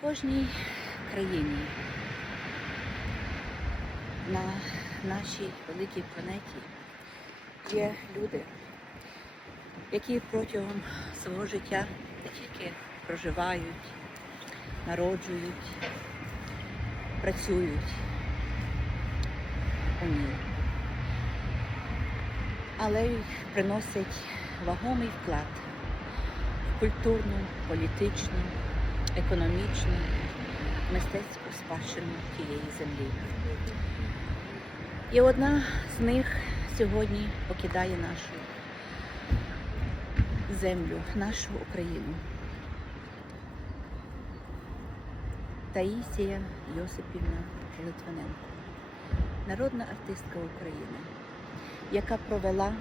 кожній країні на нашій великій планеті є люди, які протягом свого життя не тільки проживають, народжують, працюють. У ній, але й приносять вагомий вклад в культурну, політичну, економічну, мистецьку спадщину тієї землі. І одна з них сьогодні покидає нашу землю, нашу Україну. Таїсія Йосипівна Литвиненко, народна артистка України, яка провела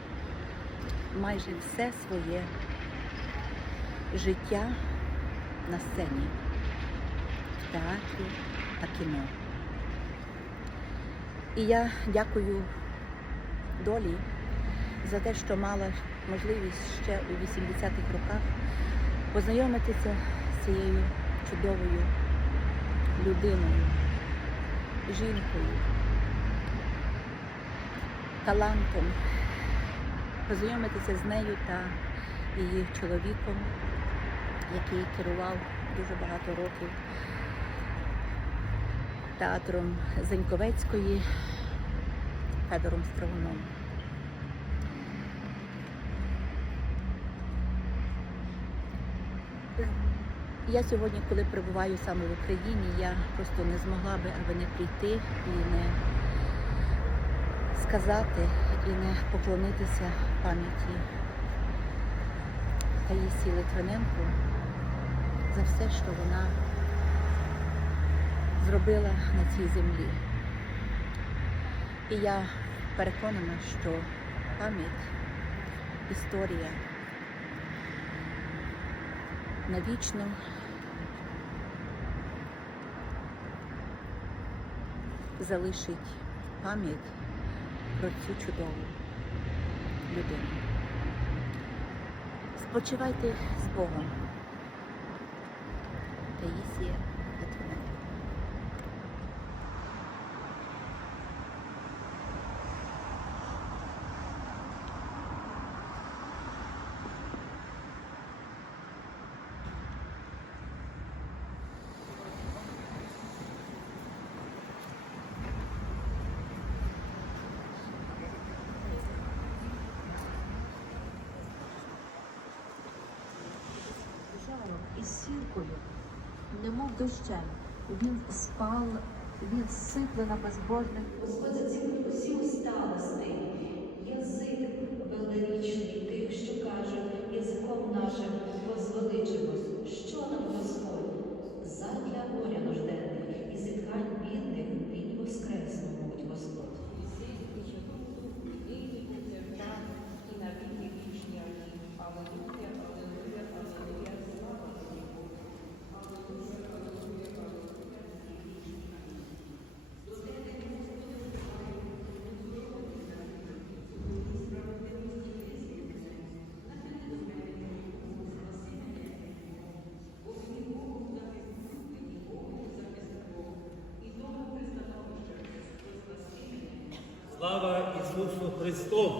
майже все своє життя на сцені, в театрі та кіно. І я дякую долі за те, що мала можливість ще у 80-х роках познайомитися з цією чудовою людиною, жінкою, талантом, познайомитися з нею та її чоловіком, який керував дуже багато років театром Заньковецької Федором Строгуном. Я сьогодні, коли перебуваю саме в Україні, я просто не змогла би аби не прийти і не сказати і не поклонитися пам'яті Таїсії Литвиненко за все, що вона зробила на цій землі. І я переконана, що пам'ять, історія навічно залишить пам'ять про цю чудову людину. Спочивайте з Богом. Таїсія Литвиненко. Дощем. Він спал він сиплена безбожних. Господи, ці усі усталости, Ісусу Христу!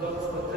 Gracias.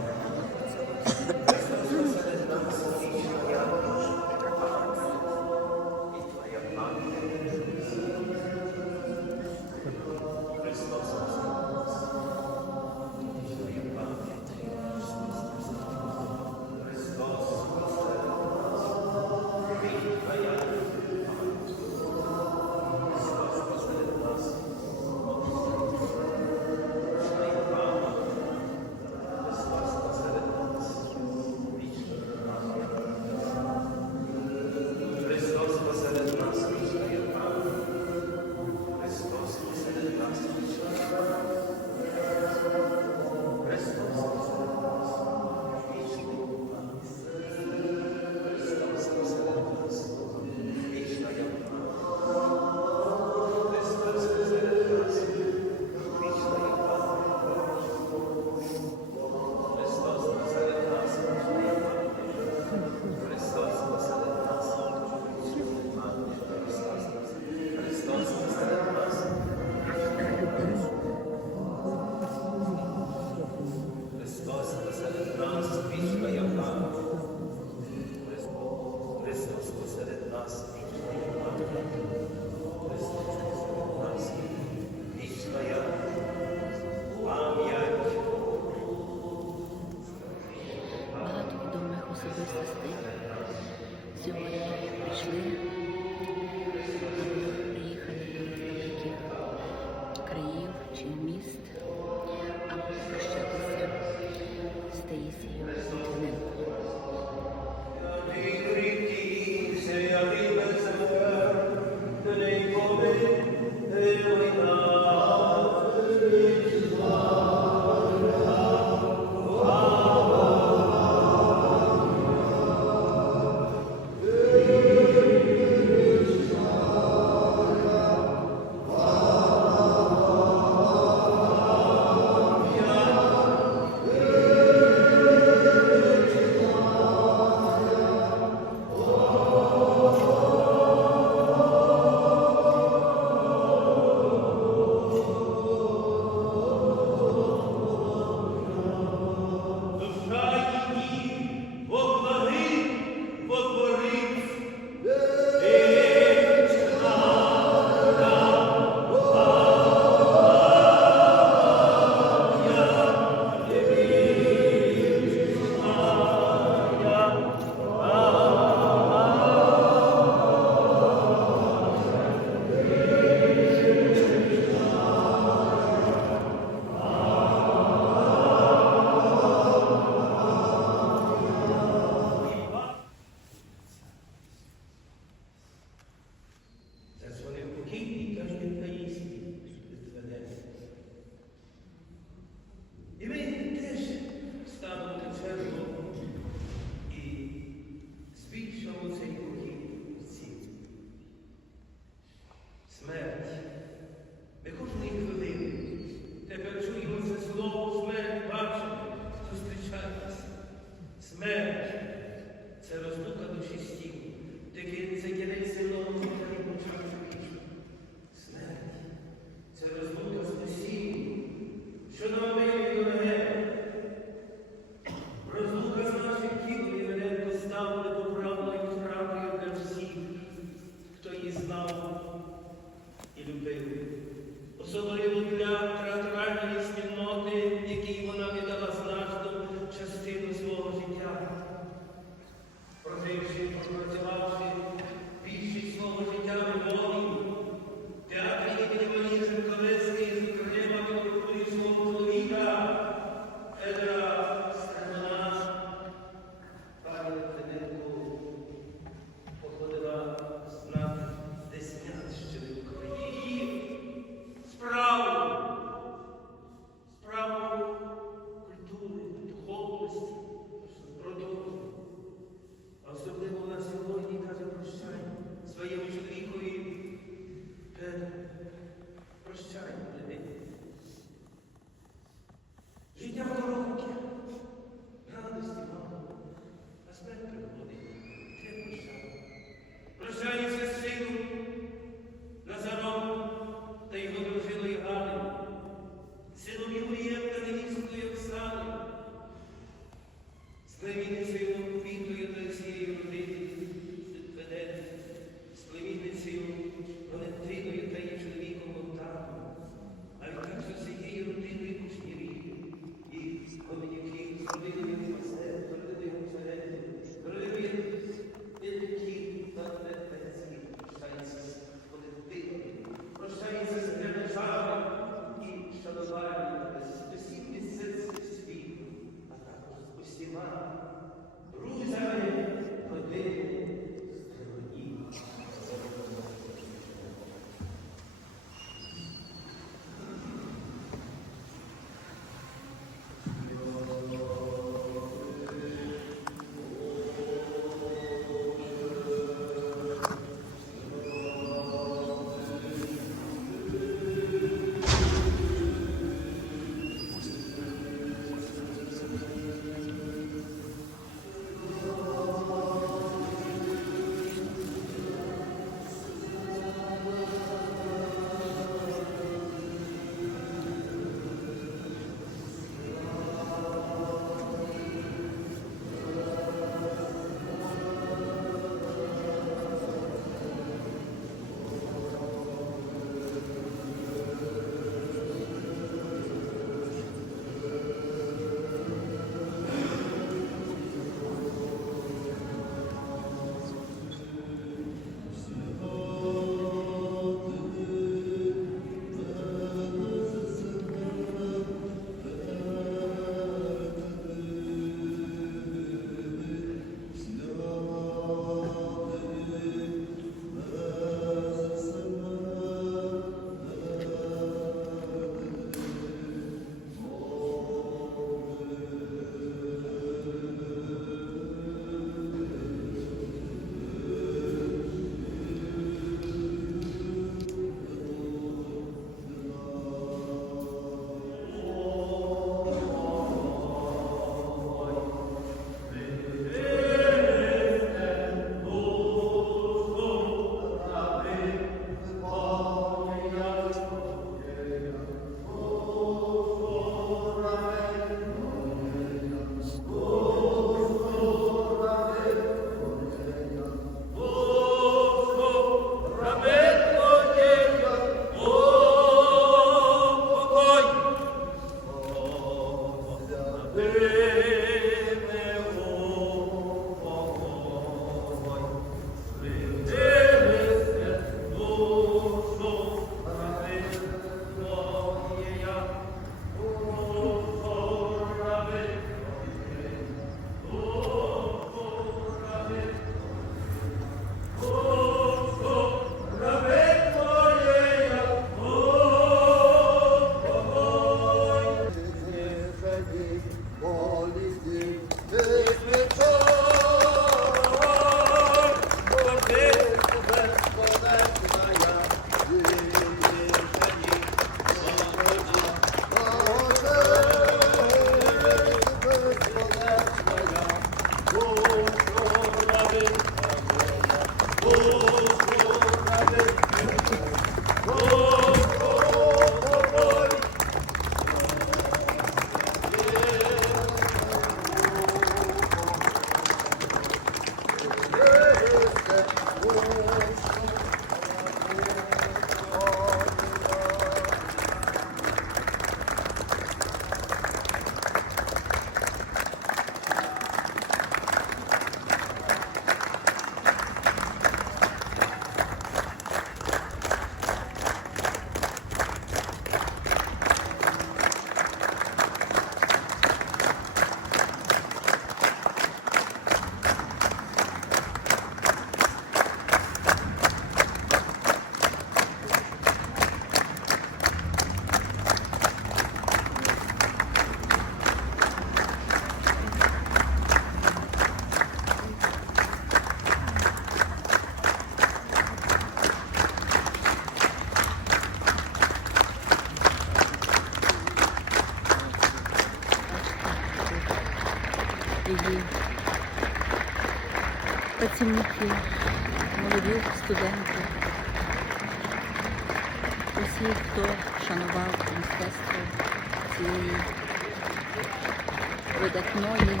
Видатної,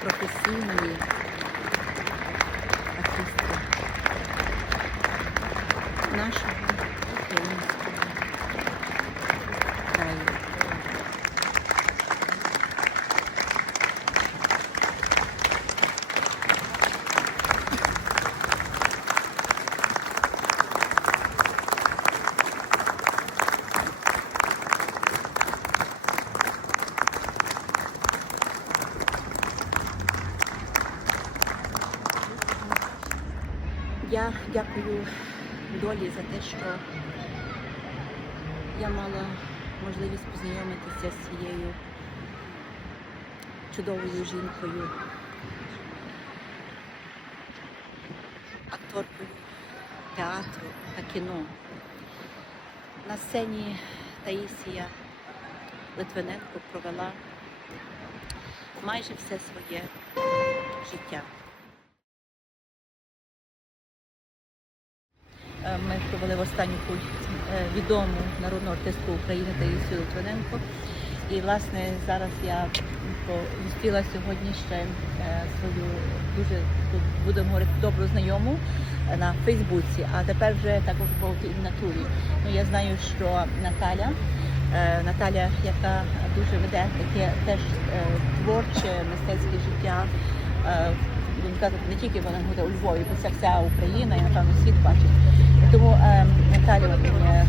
професійної артистки нашого українського краю. Я дякую долі за те, що я мала можливість познайомитися з цією чудовою жінкою, акторкою театру та кіно. На сцені Таїсія Литвиненко провела майже все своє життя. Ми провели в останню путь е, відому народну артистку України Таїсію Литвиненко. І власне зараз я зустріла сьогодні ще е, свою дуже будемо говорити добру знайому е, на Фейсбуці, а тепер вже також в натурі. Ну я знаю, що Наталя, е, Наталя, яка дуже веде таке теж е, творче мистецьке життя. Будемо казати, не тільки вона буде у Львові, бо це вся Україна і напевно світ бачить. Тому е, Наталя е,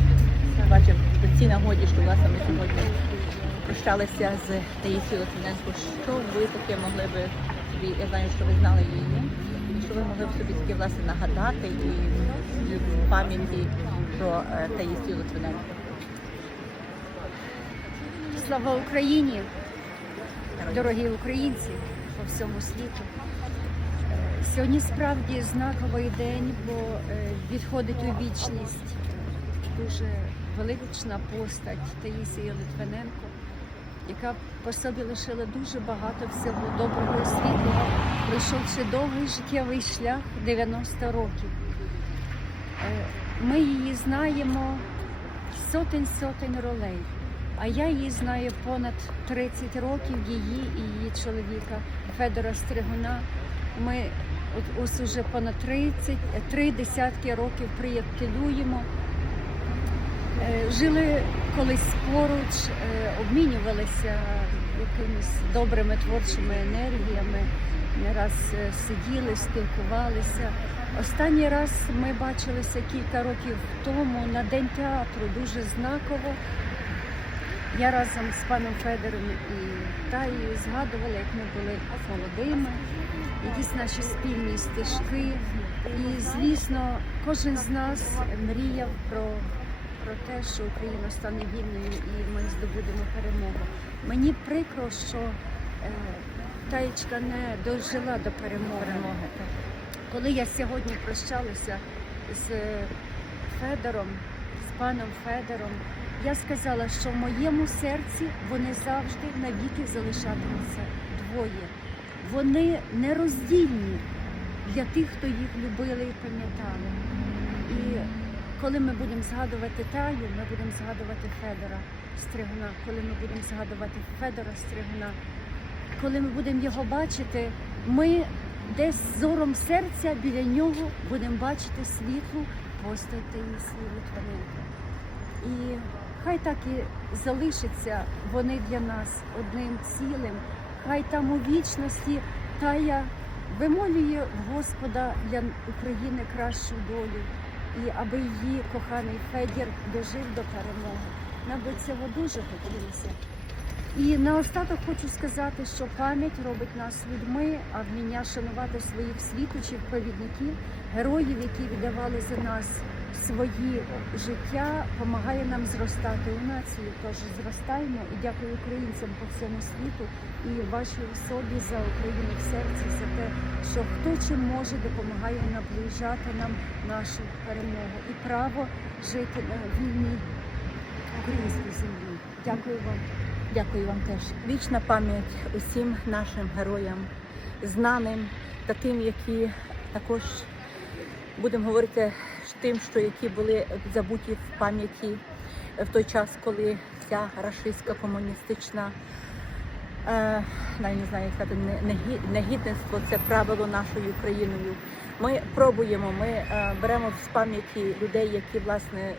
бачив до цій нагоді, що власне ми сьогодні прощалися з Таїсією Литвиненко. Що ви таке могли би собі, я знаю, що ви знали її, що ви могли б собі таке власне нагадати і в пам'яті про е, Таїсію Литвиненко? Слава Україні, дорогі українці по всьому світу. Сьогодні справді знаковий день, бо е, відходить у вічність дуже велична постать Таїсії Литвиненко, яка по собі лишила дуже багато всього доброго світлого, пройшовши довгий життєвий шлях 90 років. Е, Ми її знаємо сотень сотень ролей. А я її знаю понад 30 років, її і її чоловіка Федора Стригуна. Ми ось уже понад 30, три десятки років приятелюємо. Е, Жили колись поруч, е, обмінювалися якимись добрими творчими енергіями, не раз е, сиділи, спілкувалися. Останній раз ми бачилися кілька років тому на День театру, дуже знаково. Я разом з паном Федором і Таєю згадувала, як ми були молодими, якісь наші спільні стежки. І, звісно, кожен з нас мріяв про, про те, що Україна стане вільною і ми здобудемо перемогу. Мені прикро, що е, Таєчка не дожила до перемоги. Коли я сьогодні прощалася з Федором, з паном Федором, я сказала, що в моєму серці вони завжди навіки залишатимуться двоє. Вони нероздільні для тих, хто їх любили і пам'ятали. І коли ми будемо згадувати Таю, ми будемо згадувати Федора Стригуна. Коли ми будемо згадувати Федора Стригуна, коли ми будемо його бачити, ми десь зором серця біля нього будемо бачити світлу постать Таїсії Литвиненко. І хай так і залишиться вони для нас одним цілим, хай там у вічності тая вимолює Господа для України кращу долю, і аби її коханий Федір дожив до перемоги. Нам би цього дуже хотілося. І наостаток хочу сказати, що пам'ять робить нас людьми, а вміння шанувати своїх світочів, провідників, героїв, які віддавали за нас свої життя, допомагає нам зростати у нації. Тож зростаємо і дякую українцям по всьому світу і вашій особі за Україну в серці, за те, що хто чим може допомагає наближати нам нашу перемогу і право жити на вільній українській землі. Дякую вам. Дякую вам теж. Вічна пам'ять усім нашим героям, знаним, таким, які також будемо говорити тим, що які були забуті в пам'яті в той час, коли ця рашистська комуністична. Е, навіть не знаю, як сказати, негідництво це правило нашою країною. Ми пробуємо, ми е, беремо з пам'яті людей, які власне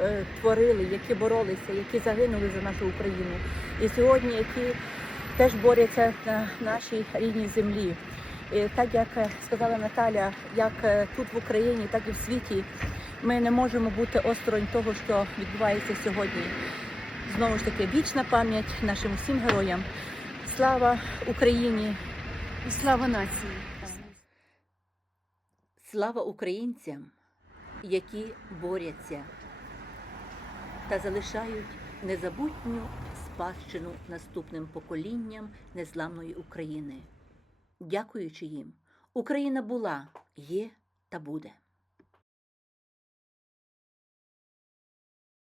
е, творили, які боролися, які загинули за нашу Україну. І сьогодні, які теж борються на нашій рідній землі. І так як е, сказала Наталя, як е, тут в Україні, так і в світі, ми не можемо бути осторонь того, що відбувається сьогодні. Знову ж таки, вічна пам'ять нашим всім героям. Слава Україні! І слава нації! Слава українцям, які борються та залишають незабутню спадщину наступним поколінням незламної України. Дякуючи їм, Україна була, є та буде.